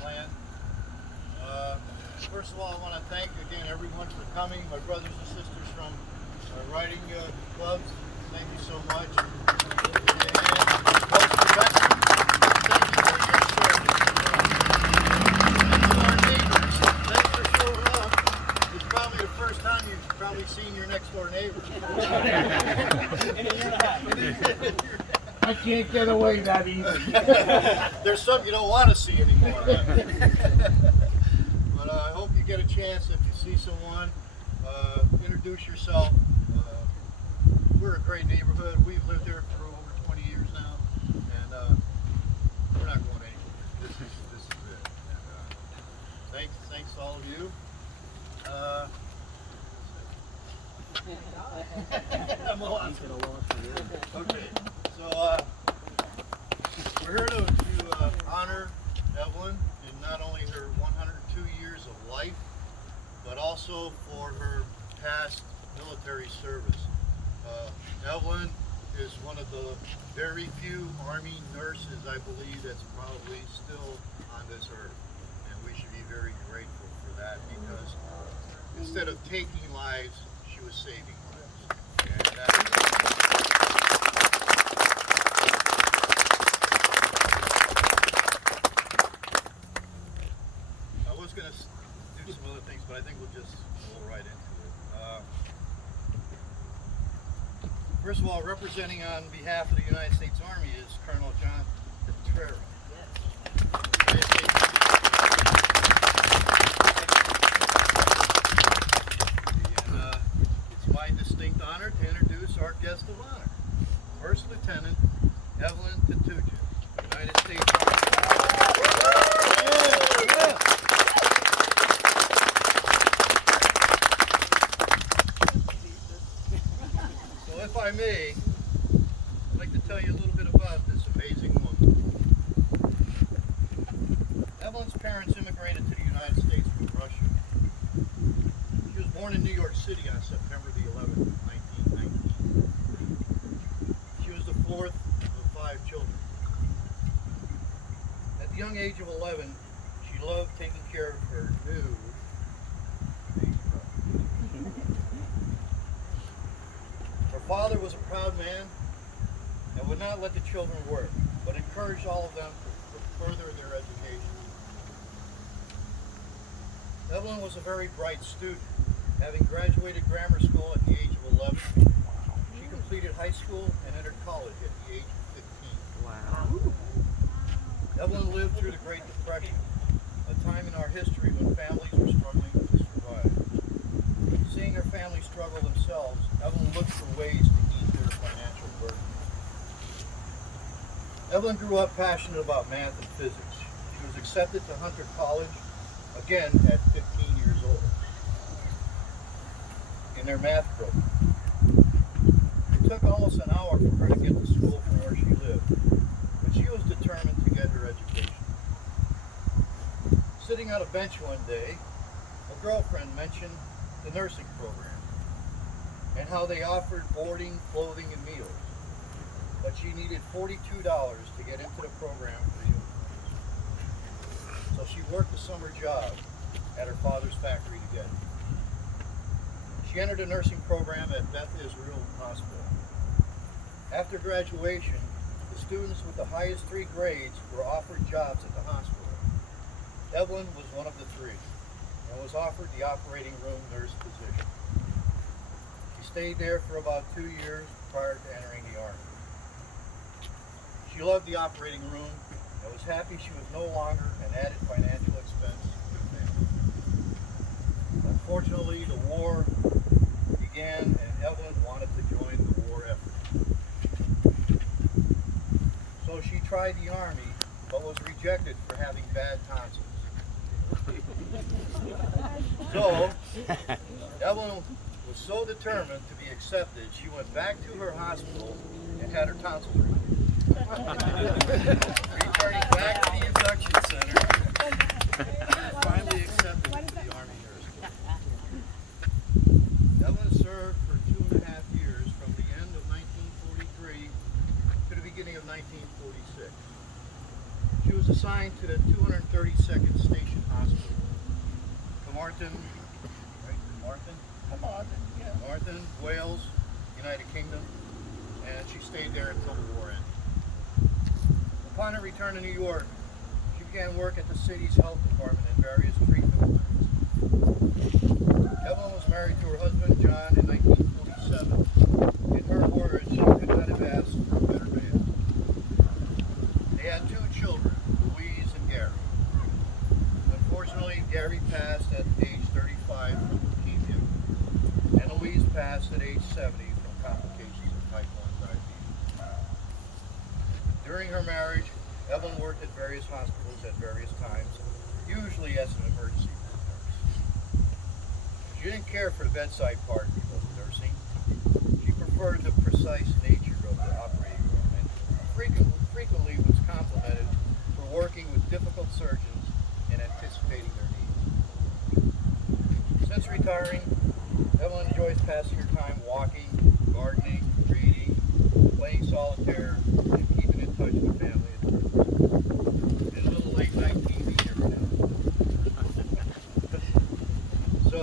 plan. First of all, I want to thank again everyone for coming. My brothers and sisters from riding clubs, thank you so much. And most veterans, thank you for your service. And our neighbors, thanks for showing up. It's probably the first time you've probably seen your next door neighbor. I can't get away that easy. There's some you don't want to see anymore. But I hope you get a chance if you see someone, introduce yourself. We're a great neighborhood. We've lived there for over 20 years now, and we're not going anywhere. This is it. And, thanks to all of you. Okay, so we're here to honor Evelyn in not only her 102 years of life, but also for her past military service. Evelyn is one of the very few Army nurses, I believe, that's probably still on this earth. And we should be very grateful for that, because instead of taking lives, she was saving lives. And I was going to do some other things, but I think we'll just go right into it. First of all, representing on behalf of the United States Army is Colonel John Petrera. And it's my distinct honor to introduce our guest of honor, First Lieutenant Evelyn Tatuja, United States Army. So if I may, I'd like to tell you a little bit about this amazing woman. Evelyn's parents immigrated to the United States from Russia. She was born in New York City on September the 11th, 1919. She was the fourth of 5 children. At the young age of 11, she loved taking care of her new baby brother. Her father was a proud man and would not let the children work, but encouraged all of them to further their education. Evelyn was a very bright student. Having graduated grammar school at the age of 11, she completed high school and entered college at the age of 15. Wow. Evelyn lived through the Great Depression, a time in our history when families were struggling to survive. Seeing her family struggle themselves, Evelyn looked for ways to ease their financial burden. Evelyn grew up passionate about math and physics. She was accepted to Hunter College, again at 15 years old, in their math program. It took almost an hour for her to get to school from where she lived, but she was determined to get her education. Sitting on a bench one day, a girlfriend mentioned the nursing program and how they offered boarding, clothing, and meals, but she needed $42 to get into the program for the uniforms. So she worked a summer job at her father's factory to get it. She entered a nursing program at Beth Israel Hospital. After graduation, the students with the highest 3 grades were offered jobs at the hospital. Evelyn was one of the 3 and was offered the operating room nurse position. She stayed there for about 2 years prior to entering the Army. She loved the operating room and was happy she was no longer an added financial expense to the family. Unfortunately, the war began and Evelyn wanted to join the war effort. So she tried the Army, but was rejected for having bad tonsils. So, Evelyn was so determined to be accepted, she went back to her hospital and had her tonsils removed. Returning back to the induction center, finally accepted to the Army Nurse Corps. Evelyn served for 2.5 years from the end of 1943 to the beginning of 1946. She was was assigned to the 232nd Station Hospital, Carmarthen, right? Carmarthen, Wales, United Kingdom, and she stayed there until the war ended. Upon her return to New York, she began work at the city's health department in various treatment clinics. Evelyn was married to her husband, John, in 1947. In her words, she could not have asked for a better man. They had two children, Louise and Gary. Unfortunately, Gary passed at age 35 from leukemia, and Louise passed at age 70 from complications of type 1 diabetes. During her marriage, Evelyn worked at various hospitals at various times, usually as an emergency room nurse. She didn't care for the bedside part of nursing. She preferred the precise nature of the operating room and frequently was complimented for working with difficult surgeons and anticipating their needs. Since retiring, Evelyn enjoys passing her time walking, gardening, reading, playing solitaire, and keeping in touch with family and friends. And a little late night TV every now and then. So,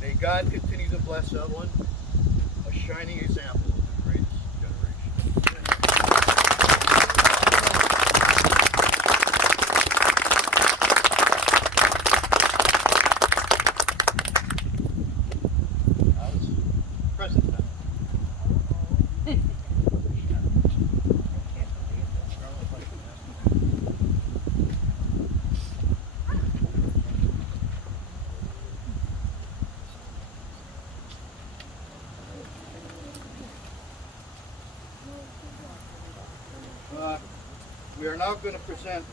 may God continue to bless Evelyn, a shining example of the greatest generation. Now it's present time. We are now going to present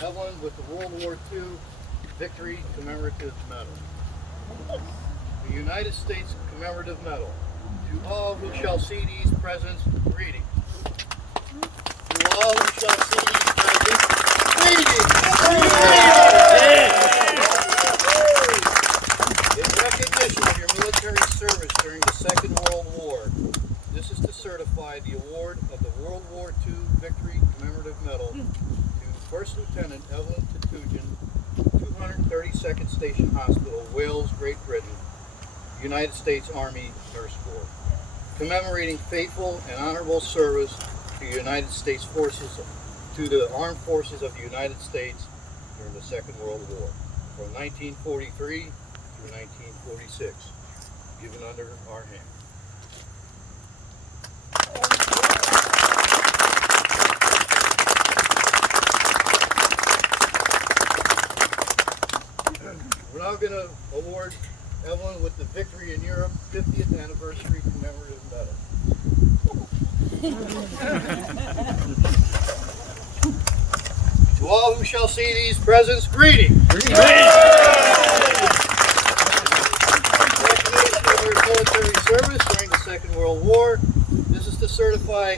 Evelyn with the World War II Victory Commemorative Medal. The United States Commemorative Medal. To all who shall see these presents, greetings. To all who shall see these presents, greetings. In recognition of your military service during the Second World War, this is to certify the award of the World War II Victory Commemorative Medal to First Lieutenant Evelyn Tatujan, 232nd Station Hospital, Wales, Great Britain, United States Army Nurse Corps, commemorating faithful and honorable service to the United States Forces, to the Armed Forces of the United States during the Second World War, from 1943 through 1946, given under our hand. We're now going to award Evelyn with the Victory in Europe 50th Anniversary Commemorative Medal. To all who shall see these presents, greetings. Recognition of your military service during the Second World War. This is to certify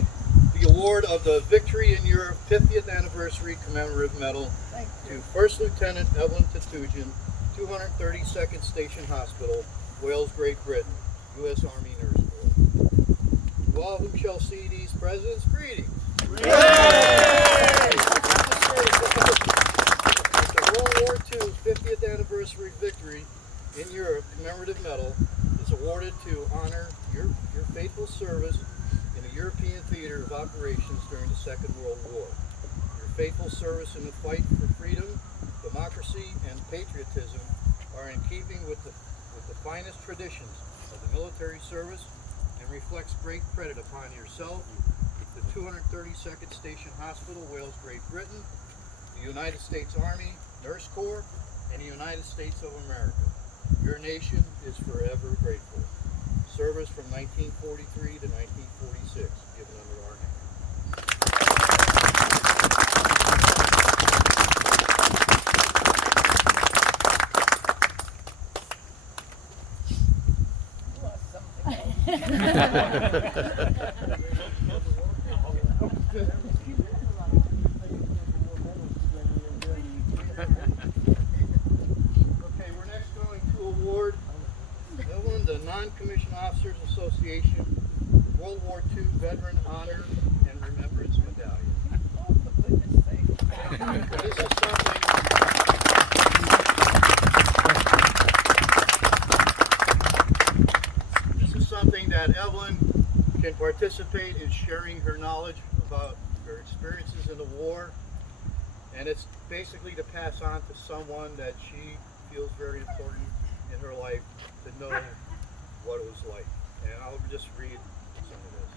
the award of the Victory in Europe 50th Anniversary Commemorative Medal to First Lieutenant Evelyn Tatujan, 232nd Station Hospital, Wales, Great Britain, U.S. Army Nurse Corps. To all who shall see these presents, greetings. The World War II 50th Anniversary Victory in Europe Commemorative Medal is awarded to honor your faithful service in the European theater of operations during the Second World War. Your faithful service in the fight for freedom, democracy, and patriotism are in keeping with the finest traditions of the military service and reflects great credit upon yourself, the 232nd Station Hospital, Wales, Great Britain, the United States Army Nurse Corps, and the United States of America. Your nation is forever grateful. Service from 1943 to 1946, given under our hand. Okay, we're next going to award Evelyn the Non-Commissioned Officers Association World War II Veteran Honor and Remembrance Medallion. Oh, for goodness sake. participate in sharing her knowledge about her experiences in the war, and it's basically to pass on to someone that she feels very important in her life to know what it was like. And I'll just read some of this.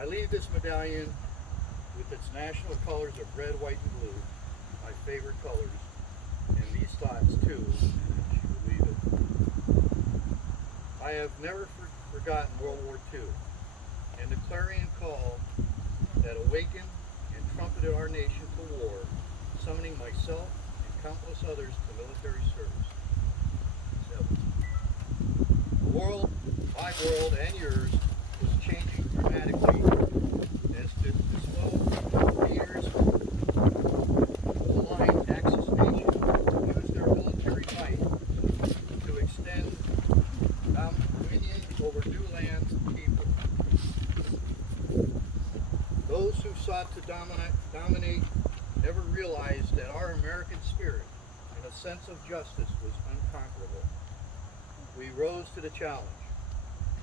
I leave this medallion with its national colors of red, white, and blue, my favorite colors, and these thoughts too, and she will leave it. I have never forgotten World War II and the clarion call that awakened and trumpeted our nation to war, summoning myself and countless others to military service. 7. The world, my world, and yours was changing dramatically as the slow leaders of the Allied Axis nation used their military might to extend dominion over new lands and people. Those who sought to dominate never realized that our American spirit and a sense of justice was unconquerable. We rose to the challenge.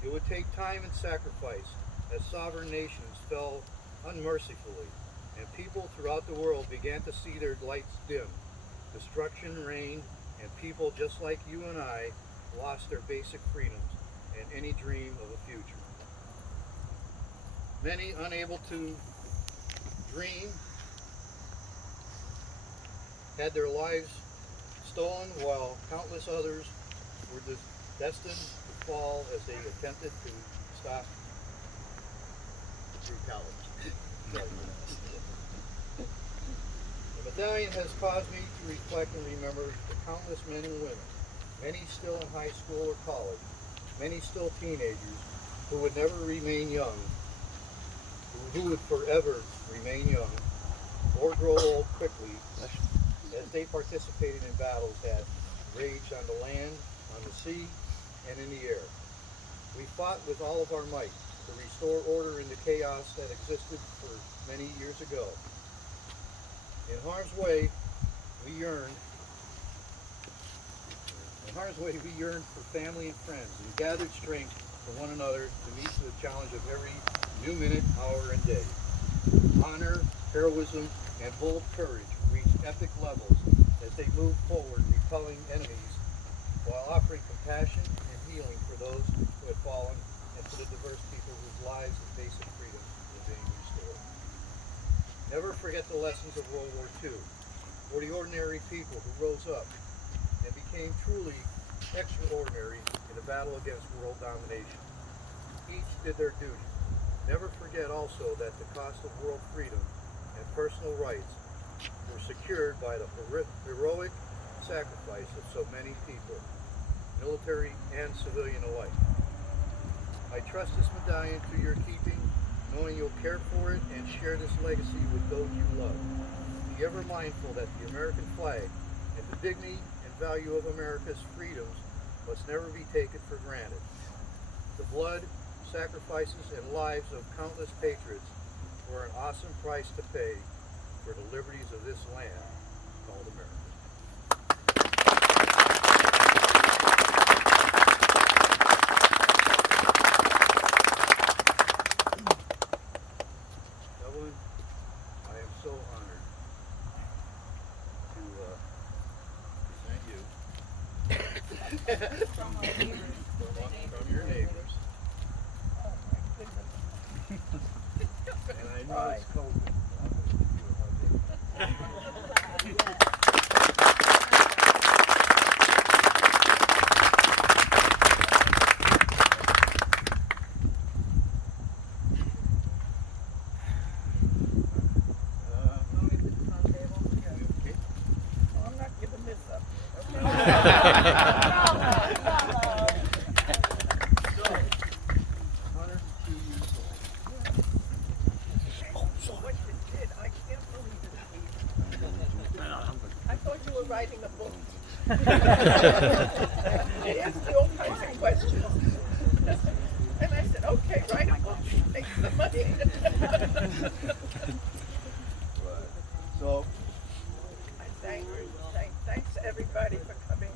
It would take time and sacrifice as sovereign nations fell unmercifully, and people throughout the world began to see their lights dim. Destruction reigned, and people just like you and I lost their basic freedoms and any dream of a future. Many unable to dream had their lives stolen, while countless others were destined to fall as they attempted to stop the brutality. The medallion has caused me to reflect and remember the countless men and women, many still in high school or college, many still teenagers, who would never remain young, who would forever remain young, or grow old quickly, as they participated in battles that raged on the land, on the sea, and in the air. We fought with all of our might to restore order in the chaos that existed for many years ago. In harm's way, we yearned for family and friends, and gathered strength for one another to meet the challenge of every new minute, hour, and day. Honor, heroism, and bold courage reached epic levels as they moved forward, repelling enemies while offering compassion and healing for those who had fallen and for the diverse people whose lives and basic freedoms were being restored. Never forget the lessons of World War II, for the ordinary people who rose up and became truly extraordinary in the battle against world domination. Each did their duty. Never forget also that the cost of world freedom and personal rights were secured by the heroic sacrifice of so many people, military and civilian alike. I trust this medallion to your keeping, knowing you'll care for it and share this legacy with those you love. Be ever mindful that the American flag and the dignity and value of America's freedoms must never be taken for granted. The blood, sacrifices, and lives of countless patriots were an awesome price to pay for the liberties of this land called America. Evelyn, I am so honored to present you From our neighbors. from your neighbors. Oh my goodness. And I know it's cold. Oh, I'm not giving this up. Okay. So, 102 years old. So what you did, I can't believe it. I thought you were writing a book. They asked me all kinds of questions. And I said, okay, write a book, make some money. So, I thanks everybody for coming.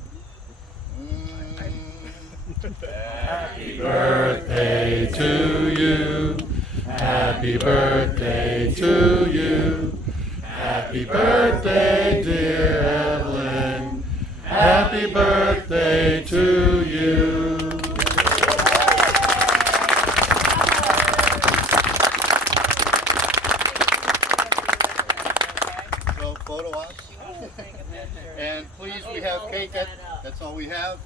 happy birthday birthday to you. Happy birthday to you. Happy birthday, dear Evelyn. Happy birthday to you. So photo ops. And please, we have cake. That's all we have.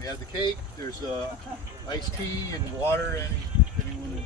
We have the cake. There's iced tea and water and anyone would like.